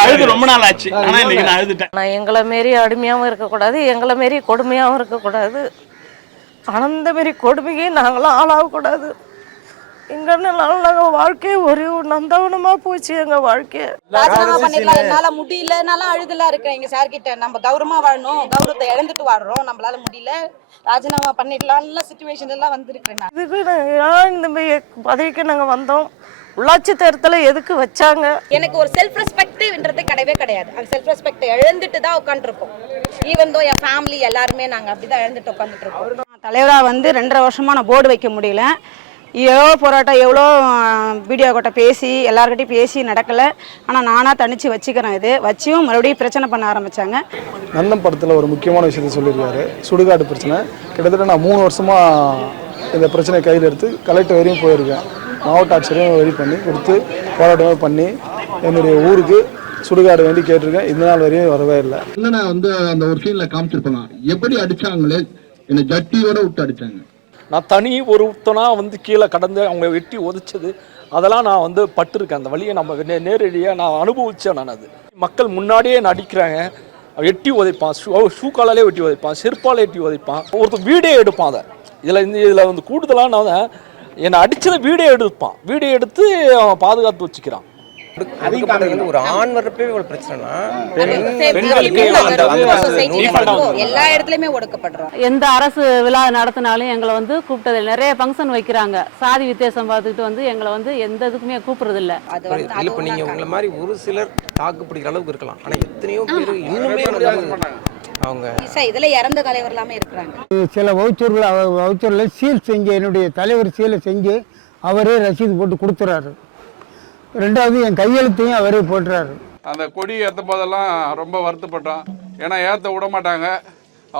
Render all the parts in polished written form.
அழுது ரொம்ப நாள் ஆச்சு. ஆனா இன்னைக்கு நான் அழுதுட்டேன். நான் எங்களை மாரி அடிமையாகவும் இருக்கக்கூடாது, எங்களை மாரி கொடுமையாகவும் இருக்கக்கூடாது. அந்த மாரி கொடுமையே நாங்களும் ஆளாகக்கூடாது. நாங்கள் வாழ்க்கையே ஒரு நந்தவனமா போச்சு எங்க வாழ்க்கைய. ராஜினாமா பண்ணிடலாம், என்னால முடியலனாலும் அழுதலாம் இருக்கேன் எங்க சார் கிட்ட. நம்ம கௌரவமா வாழணும், கௌரவத்தை இழந்துட்டு வாடுறோம், நம்மளால முடியல, ராஜினாமா பண்ணிடலாம்ல சிச்சுவேஷன் எல்லாம் வந்திருக்கேன். இதுக்கு இந்த பதவிக்கு நாங்க வந்தோம். உள்ளாட்சி தேர்தலை எதுக்கு வச்சாங்க? எனக்கு ஒரு செல்ஃப் ரெஸ்பெக்ட்ன்றது கிடையவே கிடையாது. அந்த செல்ஃப் ரெஸ்பெக்ட் இழந்துட்டு தான் உட்காந்துருக்கோம். ஈவன் தோ என் ஃபேமிலி எல்லாருமே நாங்கள் அப்படி தான் இழந்துட்டு உட்காந்துட்டு இருக்கோம். தலைவராக வந்து 2.5 வருஷமாக நான் போர்டு வைக்க முடியல. எவ்வளோ போராட்டம், எவ்வளோ வீடியோ கிட்ட பேசி எல்லாருக்கிட்டையும் பேசி நடக்கலை. ஆனால் நானாக தனித்து வச்சுக்கிறேன். இது வச்சியும் மறுபடியும் பிரச்சனை பண்ண ஆரம்பித்தாங்க. நந்தம் படத்தில் ஒரு முக்கியமான விஷயத்த சொல்லியிருக்காரு. சுடுகாடு பிரச்சனை. கிட்டத்தட்ட நான் 3 வருஷமாக இந்த பிரச்சனையை கையில் எடுத்து கலெக்டர் வரையும் போயிருக்கேன். மாவட்ட ஆட்சியரையும் ரெடி பண்ணி கொடுத்து போராட்டமே பண்ணி என்னுடைய ஊருக்கு சுடுகாடு வேண்டி கேட்டிருக்கேன். இந்த நாள் வரையும் வரவே இல்லை. என்னன்னா வந்து அந்த ஒரு சீனில் காமிச்சிருப்பாங்க எப்படி அடித்தாங்களே, என்னை ஜட்டியோட விட்டு அடித்தாங்க. நான் தனி ஒருத்தனா வந்து கீழே கடந்து அவங்க வெட்டி உதைச்சது அதெல்லாம் நான் வந்து பட்டிருக்கேன். அந்த வழியை நம்ம நேரடியாக நான் அனுபவித்தேன். நான் அது மக்கள் முன்னாடியே நடிக்கிறாங்க. வெட்டி உதைப்பான், ஷூக்காலே வெட்டி உதைப்பான், செருப்பால் வெட்டி உதைப்பான், ஒருத்தர் வீடியோ எடுப்பான். அதை இதில் வந்து கூடுதலாக நான் என்னை அடிச்சதை வீடியோ எடுப்பான். வீடியோ எடுத்து அவன் பாதுகாத்து வச்சுக்கிறான். ஒரு ஆண் வர்றப்பே ஒரு பிரச்சனைனா எல்லா இடத்துலயுமே ஒடுக்கப்படுறோம். எந்த அரசு விழா நடத்தினாலும் எங்களை வந்து கூப்பிட்டது. நிறைய ஃபங்க்ஷன் வைக்கிறாங்க, சாதி வித்தியாசம் பார்த்துக்கிட்டு வந்து எங்களை வந்து எந்த இதுக்குமே கூப்பிடுறது இல்லை. இப்போ நீங்க உங்களை மாதிரி ஒரு சிலர் தாக்கு பிடிக்கிற அளவுக்கு இருக்கலாம், ஆனா எத்தனையோ பேர் இன்னுமே அவங்க இதுல இறந்த தலைவர் எல்லாமே இருக்கிறாங்க. சில வவுச்சர்ல சீல் செஞ்சு என்னுடைய தலைவர் சீலை செஞ்சு அவரே ரசீது போட்டு கொடுத்துறாரு. 2வது என் கையெழுத்தையும் அவரே போட்டுறாரு. அந்த கொடி ஏற்ற போதெல்லாம் ரொம்ப வருத்தப்பட்டோம். ஏன்னா ஏற்ற விட மாட்டாங்க.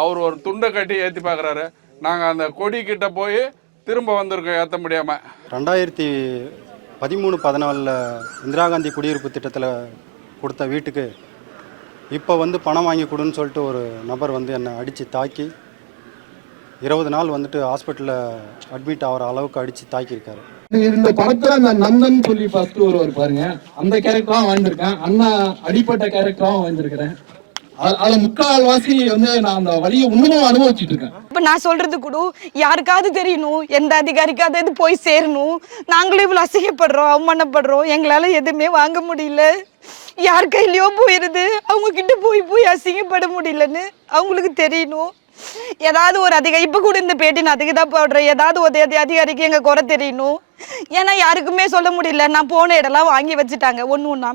அவர் ஒரு துண்டை கட்டி ஏற்றி பார்க்குறாரு. நாங்கள் அந்த கொடி கிட்ட போய் திரும்ப வந்திருக்கோம் ஏற்ற முடியாமல். 2013-14 இந்திரா காந்தி குடியிருப்பு திட்டத்தில் கொடுத்த வீட்டுக்கு இப்போ வந்து பணம் வாங்கி கொடுன்னு சொல்லிட்டு ஒரு நபர் வந்து என்னை அடித்து தாக்கி 20 நாள் வந்துட்டு ஹாஸ்பிட்டலில் அட்மிட் ஆகிற அளவுக்கு அடித்து தாக்கியிருக்காரு. இந்த படத்துல அந்த நந்தன் சொல்லி ஃபர்ஸ்ட் ஒருவர் பாருங்க, அந்த கேரக்டராகவும் வாழ்ந்திருக்கேன், அண்ணா அடிப்பட்ட கேரக்டராகவும் வாழ்ந்திருக்கிறேன். அது முக்கால்வாசி வந்து நான் அந்த வழியை இன்னமும் அனுபவிச்சுட்டு இருக்கேன். இப்போ நான் சொல்றது கூட யாருக்காவது தெரியணும், எந்த அதிகாரிக்காவது இது போய் சேரணும். நாங்களும் இவ்வளோ அசிங்கப்படுறோம், அவமானப்படுறோம், எங்களால் எதுவுமே வாங்க முடியல. யார் கையிலையோ போயிடுது, அவங்க கிட்ட போய் அசிங்கப்பட முடியலன்னு அவங்களுக்கு தெரியணும். ஏதாவது ஒரு இப்போ கூட இந்த பேட்டி நான் அதுக்கு தான் போடுறேன். ஏதாவது ஒரு அதிகாரிக்கு எங்கள் குறை தெரியணும். ஏன்னா யாருக்குமே சொல்ல முடியல. நான் போன இடம்லாம் வாங்கி வச்சுட்டாங்க ஒன்று.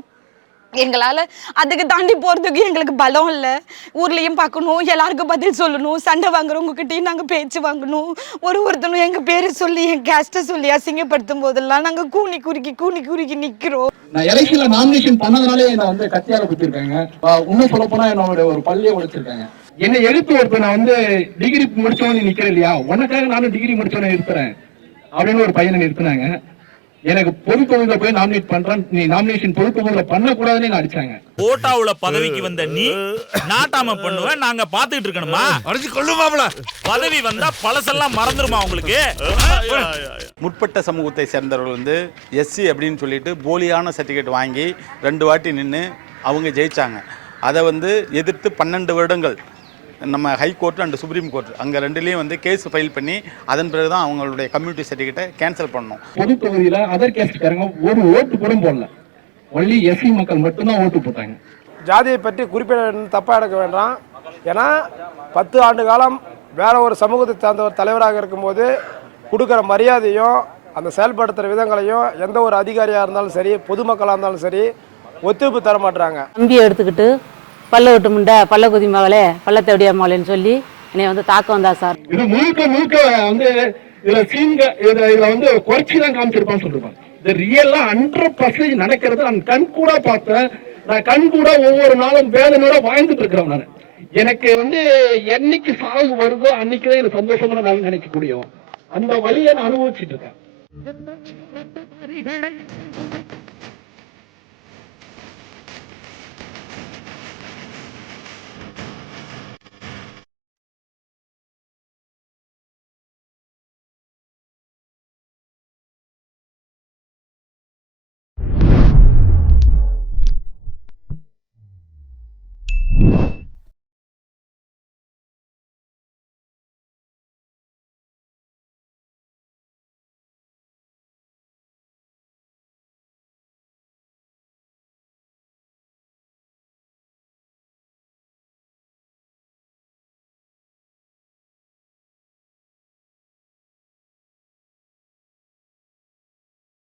எங்களால் அதுக்கு தாண்டி போகிறதுக்கு எங்களுக்கு பலம் இல்லை. ஊர்லேயும் பார்க்கணும், எல்லாருக்கும் பதில் சொல்லணும், சண்டை வாங்குறவங்ககிட்டையும் நாங்கள் பேச்சு வாங்கணும். ஒருத்தனும் எங்கள் பேரை சொல்லி என் கேஸ்ட்டை சொல்லி அசிங்கப்படுத்தும் போதெல்லாம் நாங்கள் கூனி குறுக்கி நிற்கிறோம். நான் எலெக்ஷன்ல நாமினேஷன் பண்ணதுனாலே என்னை வந்து கத்தியால குத்திருக்காங்க. இன்னும் சொல்ல போனா என்னோட ஒரு பள்ளியை உடைச்சிருக்காங்க. என்னை எழுப்பி ஒருத்தர் நான் வந்து டிகிரி முடிச்சவனு நிக்கிறேன் இல்லையா, உனக்காக நானும் டிகிரி முடிச்சவன நிறுத்துறேன் அப்படின்னு ஒரு பையனை நிறுத்தினாங்க. எனக்கு பொதுத்தொகுதியில போய் நாமினேட் பண்றேன், நீ நாமினேஷன் பொதுத்தொகுதியில பண்ணக்கூடாதுன்னு அடிச்சாங்க. ஓட்டாவுல பதவிக்கு வந்த நீ நாட்டாம பண்ணுவேன் நாங்க பாத்துக்கிட்டு இருக்கணுமா? அடிச்சு கொள்ளுமாப்ல. பதவி வந்தா பழசெல்லாம் மறந்துருமா உங்களுக்கு? முற்பட்ட சமூகத்தை சேர்ந்தவர்கள் வந்து எஸ்சி அப்படின்னு சொல்லிட்டு போலியான சர்டிஃபிகேட் வாங்கி 2 வாட்டி நின்று அவங்க ஜெயிச்சாங்க. அதை வந்து எதிர்த்து 12 வருடங்கள் நம்ம ஹைகோர்ட் அண்ட் சுப்ரீம் கோர்ட் அங்கே 2லேயும் வந்து கேஸ் ஃபைல் பண்ணி அதன் பிறகு தான் அவங்களுடைய கம்யூனிட்டி சர்டிஃபிகேட்டை கேன்சல் பண்ணணும். பொது தொகுதியில் அதர் கேஸ்ட்காரங்க ஒரு ஓட்டு கூட போடல, ஒன்லி எஸ்சி மக்கள் மட்டும்தான் ஓட்டு போட்டாங்க. ஜாதியை பற்றி குறிப்பிட தப்பாக எடுக்க வேண்டாம். ஏன்னா 10 ஆண்டு காலம் வேற ஒரு சமூகத்தை சார்ந்த ஒரு தலைவராக இருக்கும்போது கொடுக்குற மரியாதையும் அந்த செயல்படுத்துகிற விதங்களையும் எந்த ஒரு அதிகாரியாக இருந்தாலும் சரி, பொதுமக்களாக இருந்தாலும் சரி ஒத்துழைப்பு தர மாட்டாங்க. தம்பியை எடுத்துக்கிட்டு பல்ல விட்டு முண்டை, பல்ல குதி மகளே, பள்ளத்தை விடியா மகளேன்னு சொல்லி என்னை வந்து தாக்க வந்தா சார். இது முழுக்க வந்து இதுல வந்து குறைச்சி தான் காமிச்சிருப்பான்னு சொல்லிருப்பாங்க. இது ரியலா 100% நடக்கிறது. நான் கண் கூட பார்த்தேன். நான் கண் கூட ஒவ்வொரு நாளும் வேதனையோட வாழ்ந்துட்டு இருக்கிறேன். நான் எனக்கு வந்து என்னைக்கு சாவு வருதோ அன்னைக்குதான் எனக்கு சந்தோஷமா நான் நினைக்கக்கூடிய அந்த வழியை நான் அனுபவிச்சுட்டு இருக்கேன்.